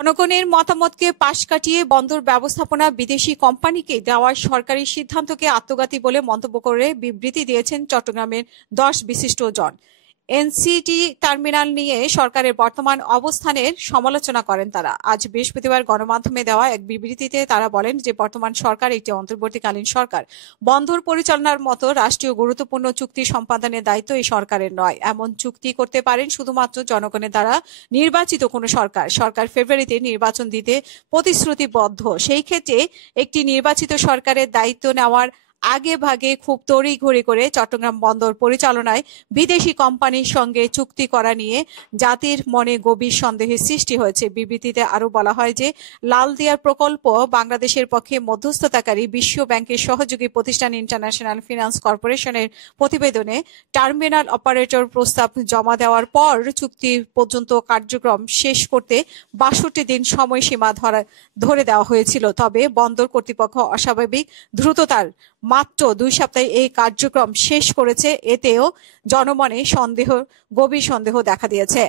জনগণের মতামতকে পাশ কাটিয়ে বন্দর ব্যবস্থাপনা বিদেশি কোম্পানিকে দেওয়ার সরকারি সিদ্ধান্তকে আত্মঘাতী বলে মন্তব্য করে বিবৃতি দিয়েছেন চট্টগ্রামের 10 বিশিষ্ট জন। এনসিটি টার্মিনাল নিয়ে সরকারের বর্তমান অবস্থানের সমালোচনা করেন তারা। আজ বৃহস্পতিবার গণমাধ্যমে দেওয়া এক বিবৃতিতে তারা বলেন যে বর্তমান সরকার একটি অন্তর্বর্তীকালীন সরকার। বন্দর পরিচালনার মতো রাষ্ট্রীয় গুরুত্বপূর্ণ চুক্তি সম্পাদনের দায়িত্ব এই সরকারের নয়। এমন চুক্তি করতে পারেন শুধুমাত্র জনগণের দ্বারা নির্বাচিত কোনো সরকার। সরকার ফেব্রুয়ারিতে নির্বাচন দিতে প্রতিশ্রুতিবদ্ধ। সেই ক্ষেত্রে একটি নির্বাচিত সরকারের দায়িত্ব নেওয়ার আগে ভাগে খুব তড়িঘড়ি করে চট্টগ্রাম বন্দর পরিচালনায় বিদেশি কোম্পানির সঙ্গে চুক্তি করা নিয়ে জাতির মনে গভীর সন্দেহের সৃষ্টি হয়েছে। বিবৃতিতে আরো বলা হয় যে লালদিয়ার প্রকল্প বাংলাদেশের পক্ষে মধ্যস্থতাকারী বিশ্ব ব্যাংকের সহযোগী প্রতিষ্ঠান ইন্টারন্যাশনাল ফিন্যান্স কর্পোরেশনের প্রতিবেদনে টার্মিনাল অপারেটর প্রস্তাব জমা দেওয়ার পর চুক্তি পর্যন্ত কার্যক্রম শেষ করতে ৬২ দিন সময়সীমা ধরে দেওয়া হয়েছিল। তবে বন্দর কর্তৃপক্ষ অস্বাভাবিক দ্রুততার মাত্র 2 সপ্তাহে এই কার্যক্রম শেষ করেছে। এতেও জনমনে গভীর সন্দেহ দেখা দিয়েছে।